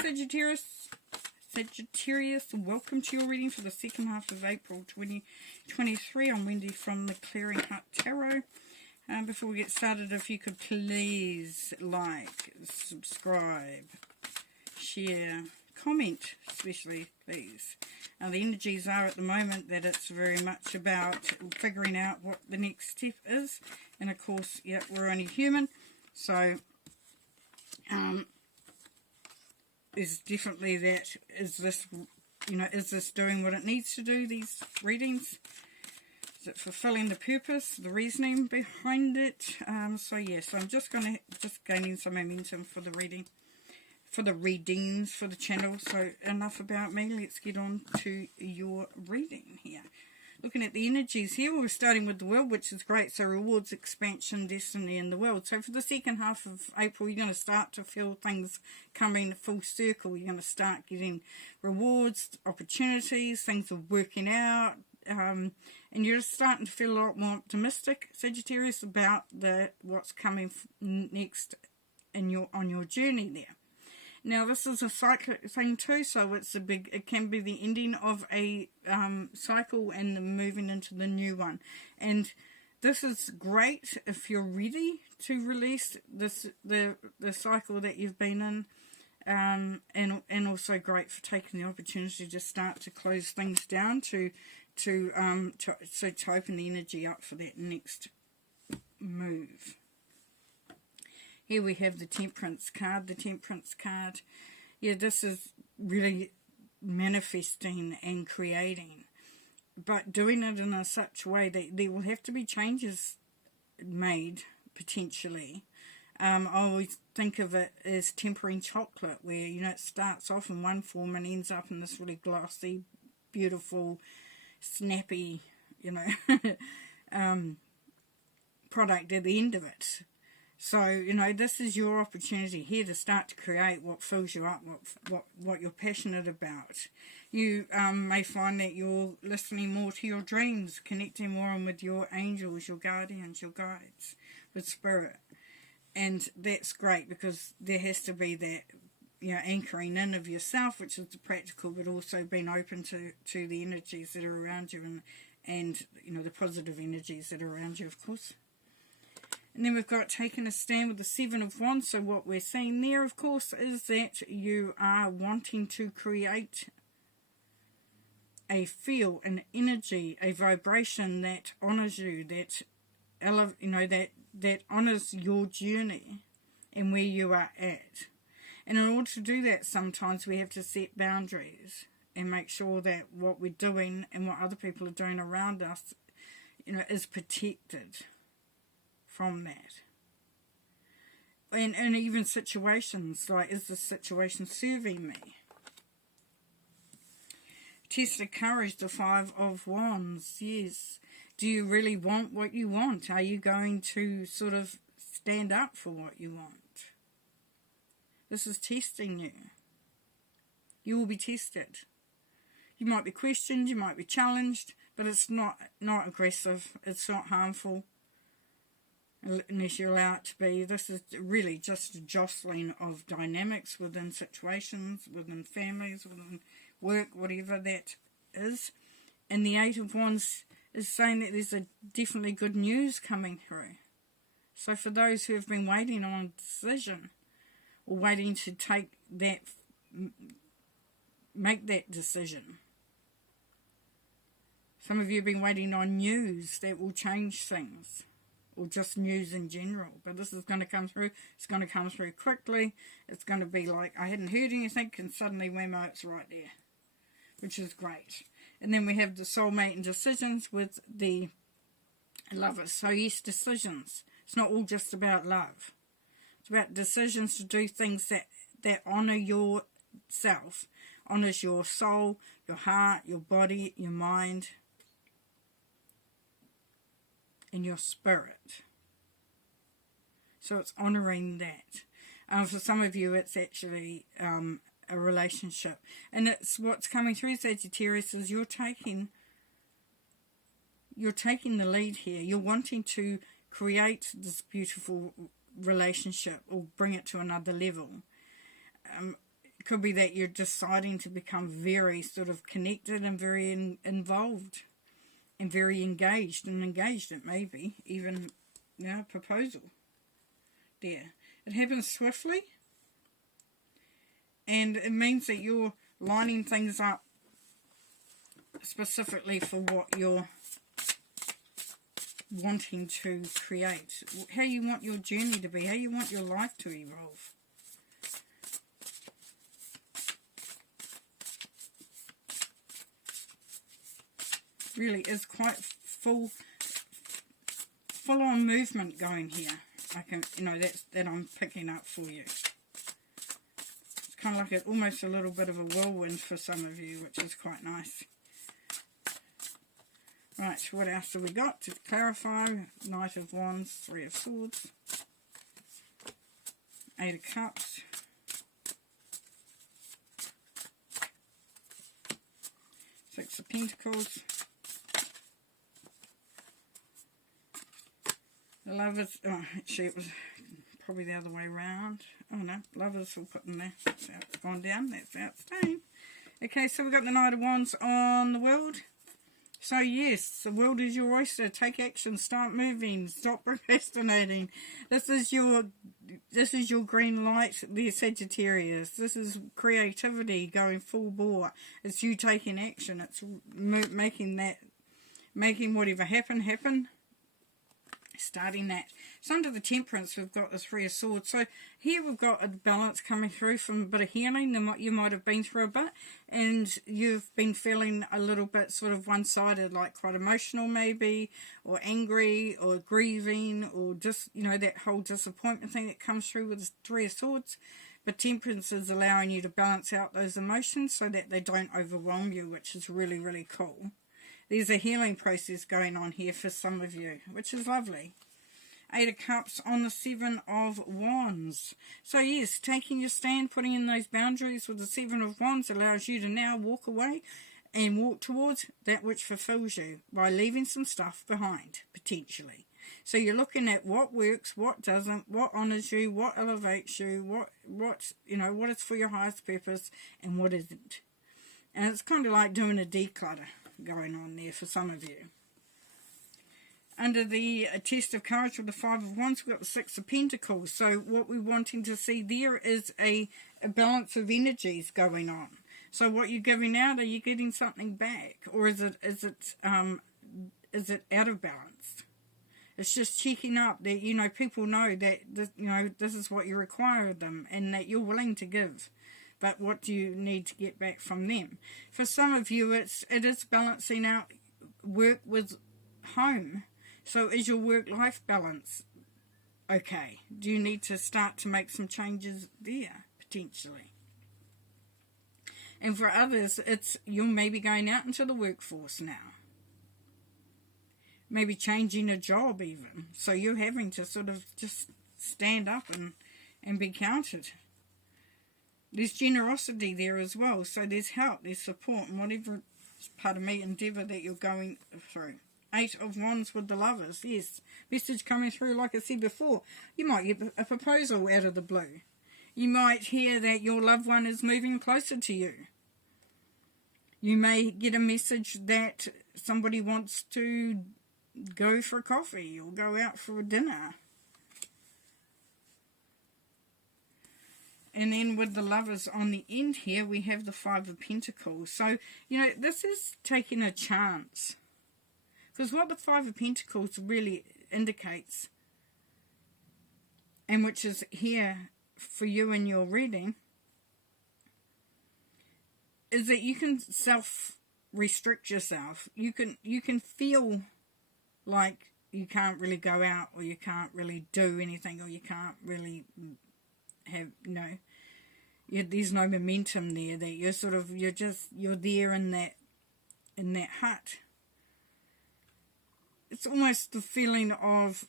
Sagittarius. Sagittarius, welcome to your reading for the second half of April 2023. I'm Wendy from the Clearing Heart Tarot. Before we get started, if you could please like, subscribe, share, comment, especially please. The energies are at the moment that it's very much about figuring out what the next step is, and of course, yeah, we're only human, so is definitely that, is this doing what it needs to do, these readings? Is it fulfilling the purpose, the reasoning behind it? So yes, I'm just gaining some momentum for the readings for the channel. So enough about me, let's get on to your reading here. Looking at the energies here, we're starting with the world, which is great. So rewards, expansion, destiny in the world. So for the second half of April, you're going to start to feel things coming full circle. You're going to start getting rewards, opportunities, things are working out, and you're starting to feel a lot more optimistic, Sagittarius, about what's coming next on your journey there. Now, this is a cyclic thing too, so it can be the ending of a cycle and the moving into the new one. And this is great if you're ready to release the cycle that you've been in, and also great for taking the opportunity to start to close things down to open the energy up for that next move. Here we have the Temperance card. The Temperance card, yeah, this is really manifesting and creating, but doing it in such a way that there will have to be changes made, potentially. I always think of it as tempering chocolate, where, it starts off in one form and ends up in this really glossy, beautiful, snappy, product at the end of it. So, this is your opportunity here to start to create what fills you up, what you're passionate about. You may find that you're listening more to your dreams, connecting more with your angels, your guardians, your guides, with spirit. And that's great, because there has to be that, anchoring in of yourself, which is the practical, but also being open to the energies that are around you and the positive energies that are around you, of course. And then we've got taking a stand with the Seven of Wands. So what we're seeing there, of course, is that you are wanting to create a feel, an energy, a vibration that honours you, that honours your journey and where you are at. And in order to do that, sometimes we have to set boundaries and make sure that what we're doing and what other people are doing around us, is protected from that. And even situations, like, is this situation serving me? Test of courage, the Five of Wands, yes. Do you really want what you want? Are you going to sort of stand up for what you want? This is testing you. You will be tested. You might be questioned, you might be challenged, but it's not aggressive, it's not harmful, unless you allow it to be. This is really just a jostling of dynamics within situations, within families, within work, whatever that is. And the Eight of Wands is saying that there's definitely good news coming through. So for those who have been waiting on a decision, or waiting to make that decision, some of you have been waiting on news that will change things, or just news in general. But this is going to come through. It's going to come through quickly. It's going to be like, I hadn't heard anything, and suddenly, whammo, it's right there, which is great. And then we have the soulmate and decisions with the Lovers. So yes, decisions. It's not all just about love. It's about decisions to do things that honour yourself, honours your soul, your heart, your body, your mind, in your spirit. So it's honouring that. For some of you, it's actually a relationship, and it's what's coming through, Sagittarius, is you're taking the lead here. You're wanting to create this beautiful relationship or bring it to another level. could be that you're deciding to become very sort of connected and very involved and very engaged. And engaged it may be even, you know, proposal there. It happens swiftly, and it means that you're lining things up specifically for what you're wanting to create, how you want your journey to be, how you want your life to evolve. Really is quite full on movement going here. I can, you know, that I'm picking up for you. It's kind of like almost a little bit of a whirlwind for some of you, which is quite nice. Right, what else have we got to clarify? Knight of Wands, Three of Swords, Eight of Cups, Six of Pentacles, the Lovers. Oh, actually it was probably the other way around. Oh no, Lovers will put in there. That's how it's gone down. That's how it's staying. Okay, so we've got the Knight of Wands on the World. So yes, the world is your oyster. Take action, start moving, stop procrastinating. This is your green light, the Sagittarius. This is creativity going full bore. It's you taking action. It's making whatever happen. Starting that. So under the Temperance, we've got the Three of Swords. So here we've got a balance coming through from a bit of healing. You might have been through a bit, and you've been feeling a little bit sort of one-sided, like quite emotional maybe, or angry, or grieving, or just, you know, that whole disappointment thing that comes through with the Three of Swords. But Temperance is allowing you to balance out those emotions so that they don't overwhelm you, which is really, really cool. There's a healing process going on here for some of you, which is lovely. Eight of Cups on the Seven of Wands. So yes, taking your stand, putting in those boundaries with the Seven of Wands allows you to now walk away and walk towards that which fulfills you by leaving some stuff behind, potentially. So you're looking at what works, what doesn't, what honours you, what elevates you, what is for your highest purpose and what isn't. And it's kind of like doing a declutter going on there for some of you. Under the test of courage with the Five of Wands, we've got the Six of Pentacles. So what we're wanting to see there is a balance of energies going on. So what you're giving out, are you getting something back, or is it out of balance? It's just checking up that, you know, people know that this is what you require of them, and that you're willing to give. But what do you need to get back from them? For some of you, it is balancing out work with home. So is your work-life balance okay? Do you need to start to make some changes there, potentially? And for others, you're maybe going out into the workforce now. Maybe changing a job even. So you're having to sort of just stand up and be counted. There's generosity there as well. So there's help, there's support, and whatever, endeavour that you're going through. Eight of Wands with the Lovers. Yes, message coming through, like I said before. You might get a proposal out of the blue. You might hear that your loved one is moving closer to you. You may get a message that somebody wants to go for coffee or go out for a dinner. And then with the Lovers on the end here, we have the Five of Pentacles. So, you know, this is taking a chance. Because what the Five of Pentacles really indicates, and which is here for you in your reading, is that you can self-restrict yourself. You can feel like you can't really go out, or you can't really do anything, or you can't really have, there's no momentum there, that you're there in that hut. It's almost the feeling of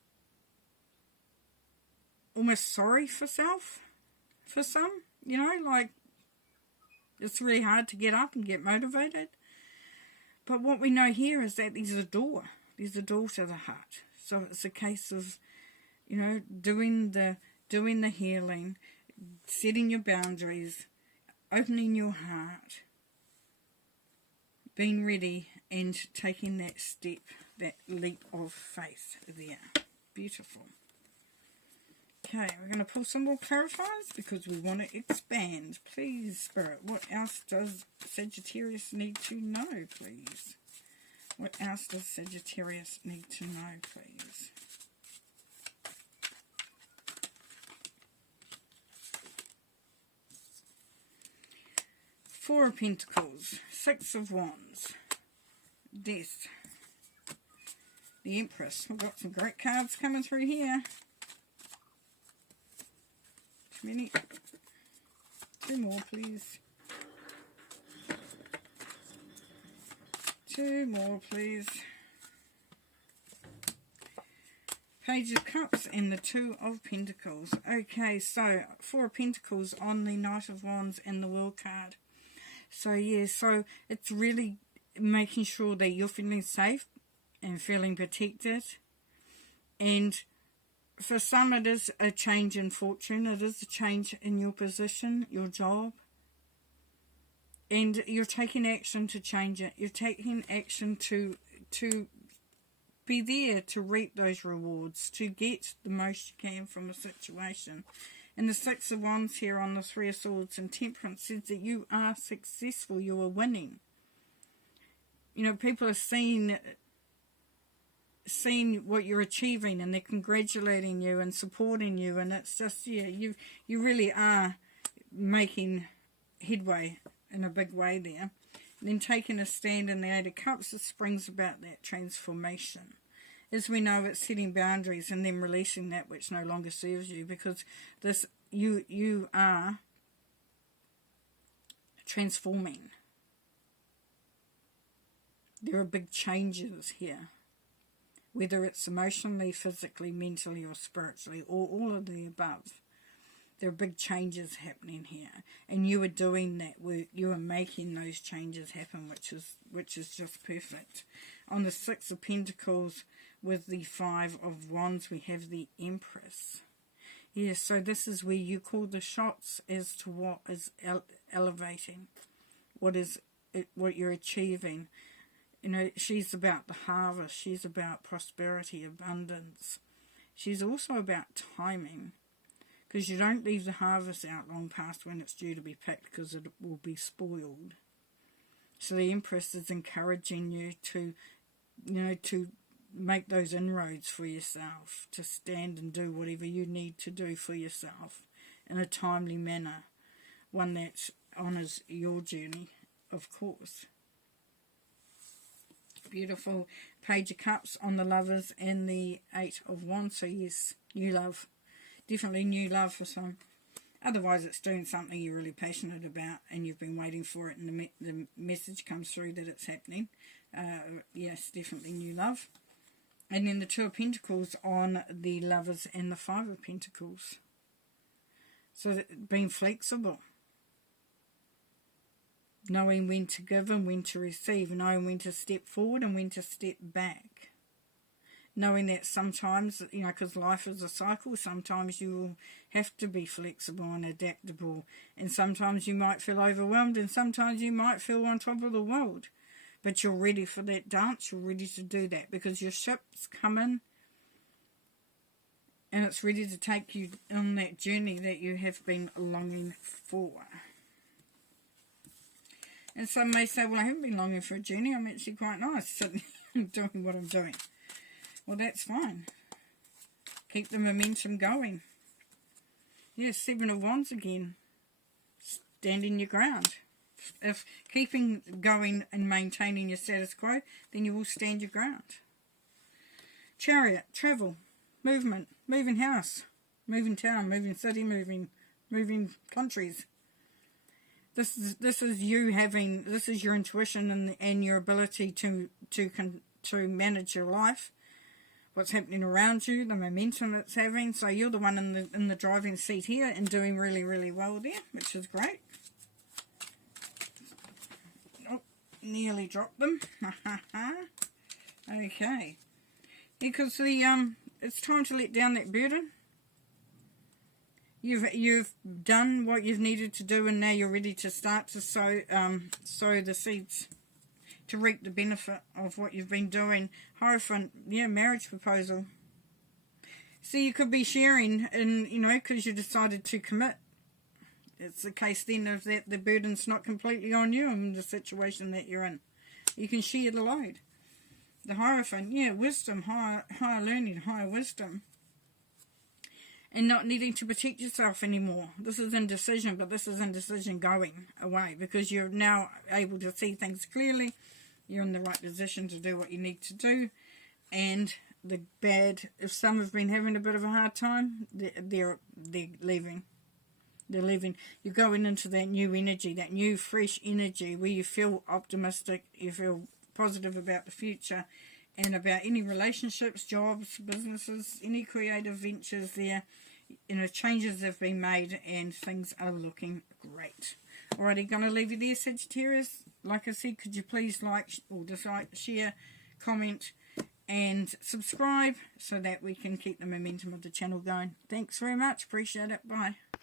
almost sorry for self for some, like it's really hard to get up and get motivated. But what we know here is that there's a door to the hut. So it's a case of, doing the healing, setting your boundaries, opening your heart, being ready and taking that step, that leap of faith there. Beautiful. Okay, we're going to pull some more clarifiers because we want to expand. Please, Spirit, what else does Sagittarius need to know, please? What else does Sagittarius need to know, please? Four of Pentacles, Six of Wands, Death, the Empress. We've got some great cards coming through here. Too many. Two more, please. Two more, please. Page of Cups and the Two of Pentacles. Okay, so Four of Pentacles on the Knight of Wands and the World card. So yeah, so it's really making sure that you're feeling safe and feeling protected. And for some it is a change in fortune, it is a change in your position, your job. And you're taking action to change it. You're taking action to be there to reap those rewards, to get the most you can from a situation. And the Six of Wands here on the Three of Swords and Temperance says that you are successful, you are winning. You know, people are seeing what you're achieving and they're congratulating you and supporting you, and it's just, yeah, you really are making headway in a big way there. And then taking a stand in the Eight of Cups, this brings about that transformation. As we know, it's setting boundaries and then releasing that which no longer serves you, because this you are transforming. There are big changes here, whether it's emotionally, physically, mentally, or spiritually, or all of the above. There are big changes happening here, and you are doing that work. You are making those changes happen, which is just perfect. On the Six of Pentacles with the Five of Wands, we have the Empress. Yes, so this is where you call the shots as to what is elevating, what you're achieving. You know, she's about the harvest. She's about prosperity, abundance. She's also about timing, because you don't leave the harvest out long past when it's due to be picked, because it will be spoiled. So the Empress is encouraging you to, you know, to make those inroads for yourself, to stand and do whatever you need to do for yourself in a timely manner, one that honours your journey, of course. Beautiful Page of Cups on the Lovers and the Eight of Wands. So yes, new love. Definitely new love for some. Otherwise it's doing something you're really passionate about and you've been waiting for it, and the message comes through that it's happening. Yes, definitely new love. And then the Two of Pentacles on the Lovers and the Five of Pentacles. So that being flexible. Knowing when to give and when to receive. Knowing when to step forward and when to step back. Knowing that sometimes, you know, because life is a cycle, sometimes you will have to be flexible and adaptable. And sometimes you might feel overwhelmed, and sometimes you might feel on top of the world. But you're ready for that dance, you're ready to do that, because your ship's coming and it's ready to take you on that journey that you have been longing for. And some may say, well, I haven't been longing for a journey, I'm actually quite nice sitting doing what I'm doing. Well, that's fine. Keep the momentum going. Yes, Seven of Wands again. Standing your ground. If keeping going and maintaining your status quo, then you will stand your ground. Chariot, travel, movement, moving house, moving town, moving city, moving countries. This is you having, this is your intuition and your ability to manage your life, what's happening around you, the momentum it's having. So you're the one in the driving seat here and doing really, really well there, which is great. Nearly dropped them. Okay. Because it's time to let down that burden. You've done what you've needed to do, and now you're ready to start to sow the seeds to reap the benefit of what you've been doing. Hierophant, yeah, marriage proposal. So you could be sharing, and because you decided to commit. It's the case then of that the burden's not completely on you in the situation that you're in. You can share the load. The Hierophant, yeah, wisdom, higher learning, higher wisdom. And not needing to protect yourself anymore. This is indecision, but this is indecision going away because you're now able to see things clearly. You're in the right position to do what you need to do. And the bad, if some have been having a bit of a hard time, they're leaving. They're leaving. You're going into that new energy, that new fresh energy where you feel optimistic, you feel positive about the future and about any relationships, jobs, businesses, any creative ventures there. Changes have been made and things are looking great. Alrighty, going to leave you there, Sagittarius. Like I said, could you please like or dislike, share, comment and subscribe so that we can keep the momentum of the channel going. Thanks very much. Appreciate it. Bye.